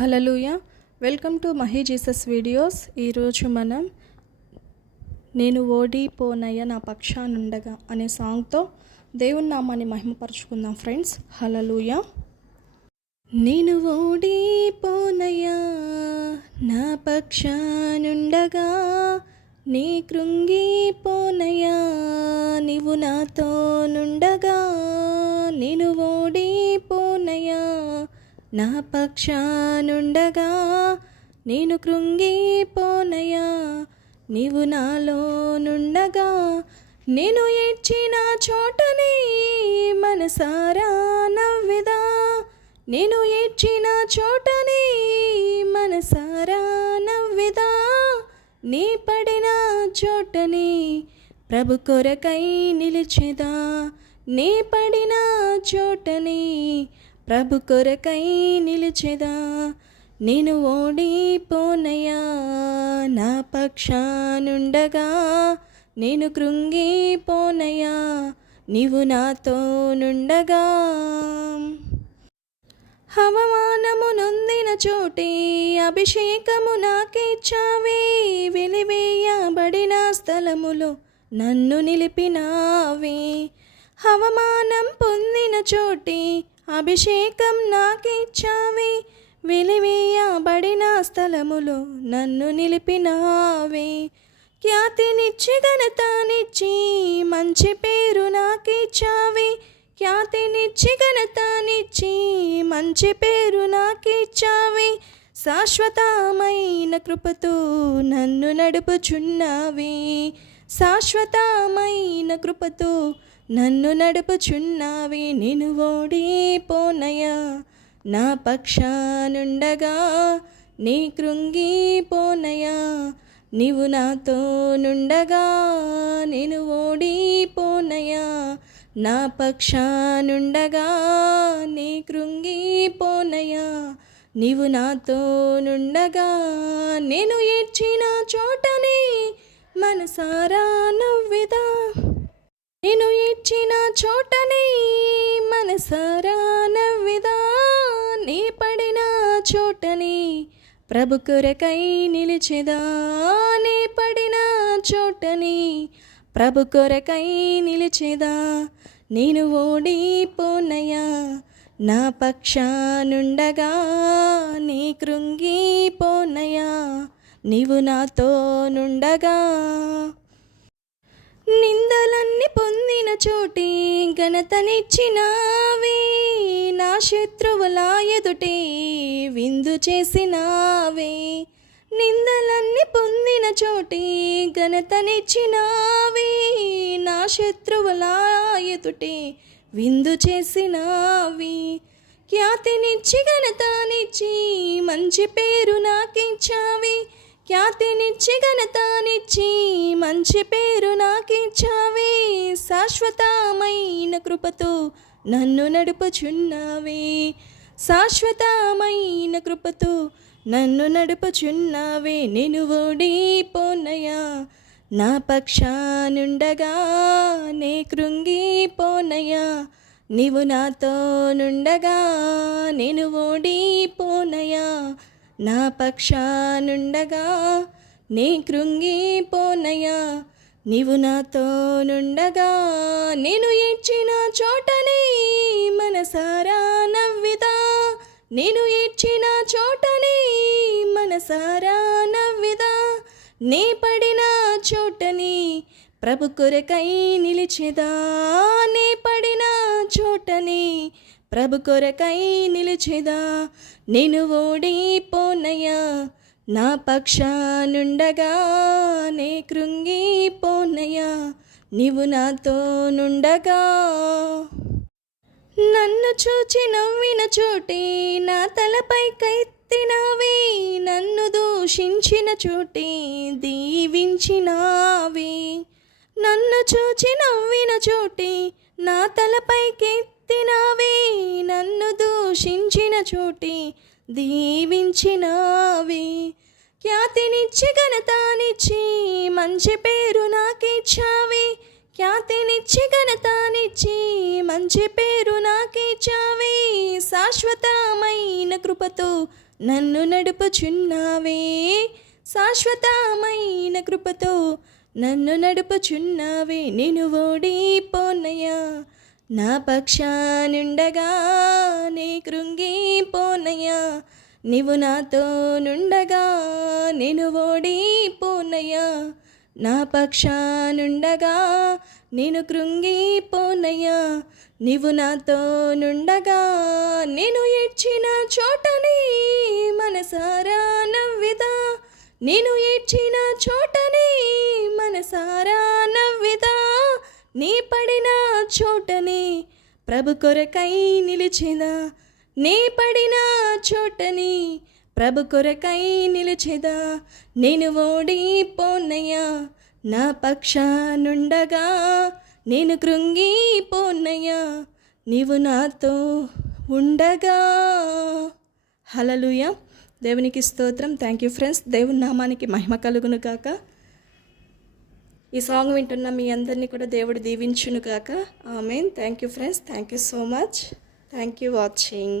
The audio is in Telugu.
Hallelujah. Welcome to Mahi Jesus videos. ఈరోజు మనం నేను ఓడిపోనయ్య నా పక్షానుండగా అనే సాంగ్తో దేవుని నామాన్ని మహిమపరుచుకుందాం ఫ్రెండ్స్. హల్లెలూయా. నేను ఓడిపోనయ్యా నా పక్షానుండగా, నీ కృంగిపోనయ్యా నీవు నాతో నుండగా. నేను ఓడిపోనయ్యా నా పక్షానుండగా, నేను కృంగిపోనయ్యా నీవు నాలో నుండగా. నేను ఏడ్చిన చోటనే మనసారా నవ్వెదా, నేను ఏడ్చిన చోటనే మనసారా నవ్వెదా. నీ పడిన చోటనే ప్రభు కొరకై నిలిచెదా, నీ పడిన చోటనే ప్రభు కొరకై నిలిచెదా. నేను ఓడిపోనయ్యా నా పక్షానుండగా, నేను కృంగిపోనయ్యా నీవు నాతో నుండగా. అవమానము నొందిన చోటే అభిషేకము నాకిచ్చావే, వెలివేయబడిన స్థలములో నన్ను నిలిపినావే. అవమానం పొందిన చోటే అభిషేకం నాకిచ్చావే, వెలివేయబడిన స్థలములో నన్ను నిలిపినావే. ఖ్యాతినిచ్చి ఘనతనిచ్చి మంచి పేరు నాకిచ్చావే, ఖ్యాతినిచ్చి ఘనతనిచ్చి మంచి పేరు నాకిచ్చావే. శాశ్వతమైన కృపతో నన్ను నడుపుచున్నావే, శాశ్వతమైన కృపతో నన్ను నడుపుచున్నావే. నేను ఓడిపోనయ్యా నా పక్షానుండగా, నీ కృంగిపోనయ్యా నీవు నాతో నుండగా. నేను ఓడిపోనయ్యా నా పక్షానుండగా, నీ కృంగిపోనయ్యా నీవు నాతో నుండగా. నేను ఏడ్చిన చోటనే మనసారా నవ్వెదా, నేను ఏడ్చిన చోటనే మనసారా నవ్వెదా. నీ పడిన చోటనే ప్రభు కొరకై నిలిచెదా, నీ పడిన చోటనే ప్రభు కొరకై నిలిచెదా. నేను ఓడిపోనయ్యా నా పక్షానుండగా, నీ కృంగిపోనయ్యా నీవు నాతో నుండగా. నిందలన్నీ పొందిన చోటే ఘనతనిచ్చినావే, నా శత్రువుల ఎదుటే విందు చేసినావే. నిందలన్నీ పొందిన చోటే ఘనతనిచ్చినావే, నా శత్రువుల ఎదుటే విందు చేసినావే. ఖ్యాతినిచ్చి ఘనతనిచ్చి మంచి పేరు నాకిచ్చావే, ఖ్యాతినిచ్చి ఘనతనిచ్చి మంచి పేరు నాకిచ్చావే. శాశ్వతమైన కృపతో నన్ను నడుపుచున్నావే, శాశ్వతమైన కృపతో నన్ను నడుపుచున్నావే. నేను ఓడిపోనయ్యా నా పక్షానుండగా, నే కృంగిపోనయ్యా నీవు నాతో నుండగా. నేను ఓడిపోనయ్యా నా పక్షానుండగా, నీ కృంగిపోనయ్యా నీవు నాతో నుండగా. నేను ఏడ్చిన చోటనే మనసారా నవ్వెదా, నేను ఏడ్చిన చోటనే మనసారా నవ్వెదా. నీ పడిన చోటనే ప్రభు కొరకై నిలిచెదా, నీ పడిన చోటనే ప్రభు కొరకై నిలిచెదా. నేను ఓడిపోనయ్యా నా పక్షానుండగా, నే కృంగిపోనయ్యా నీవు నాతో నుండగా. నన్ను చూచి నవ్విన చోటే నా తలపై కైత్తినావే, నన్ను దూషించిన చోటే దీవించినావే. నన్ను చూచి నవ్విన చోటే నా తలపై కెత్తినావే, నన్ను దూషించిన చోటే దీవించినావే. ఖ్యాతినిచ్చి ఘనతనిచ్చి మంచి పేరు నాకిచ్చావే, ఖ్యాతినిచ్చి ఘనతనిచ్చి మంచి పేరు నాకిచ్చావే. శాశ్వతమైన కృపతో నన్ను నడుపుచున్నావే, శాశ్వతమైన కృపతో నన్ను నడుపుచున్నావే. నేను ఓడిపోనయ్యా, నా పక్షానుండగా నీ కృంగిపోనయ్యా. నీవు నాతో నుండగా నేను ఓడిపోనయ్యా, నా పక్షానుండగా నేను కృంగిపోనయ్యా. నీవు నాతో నుండగా నేను ఏడ్చిన చోటనే మనసారా నవ్విదా, నేను ఏడ్చిన చోటనే మనసారా నవ్విదా. నీ పడిన చోటనే ప్రభు కొరకై నిలిచెదా, నీ పడిన చోటని ప్రభు కొరకై నిలిచెదా. నేను ఓడిపోనయ్యా, నా పక్షానుండగా నేను కృంగిపోనయ్యా. నీవు నాతో ఉండగా. హల్లెలూయా. దేవునికి స్తోత్రం. Thank you friends. దేవుని నామానికి మహిమ కలుగును కాక. ఈ సాంగ్ వింటున్న మీ అందరినీ కూడా దేవుడు దీవించును కాక. Amen. Thank you friends. Thank you so much. Thank you watching.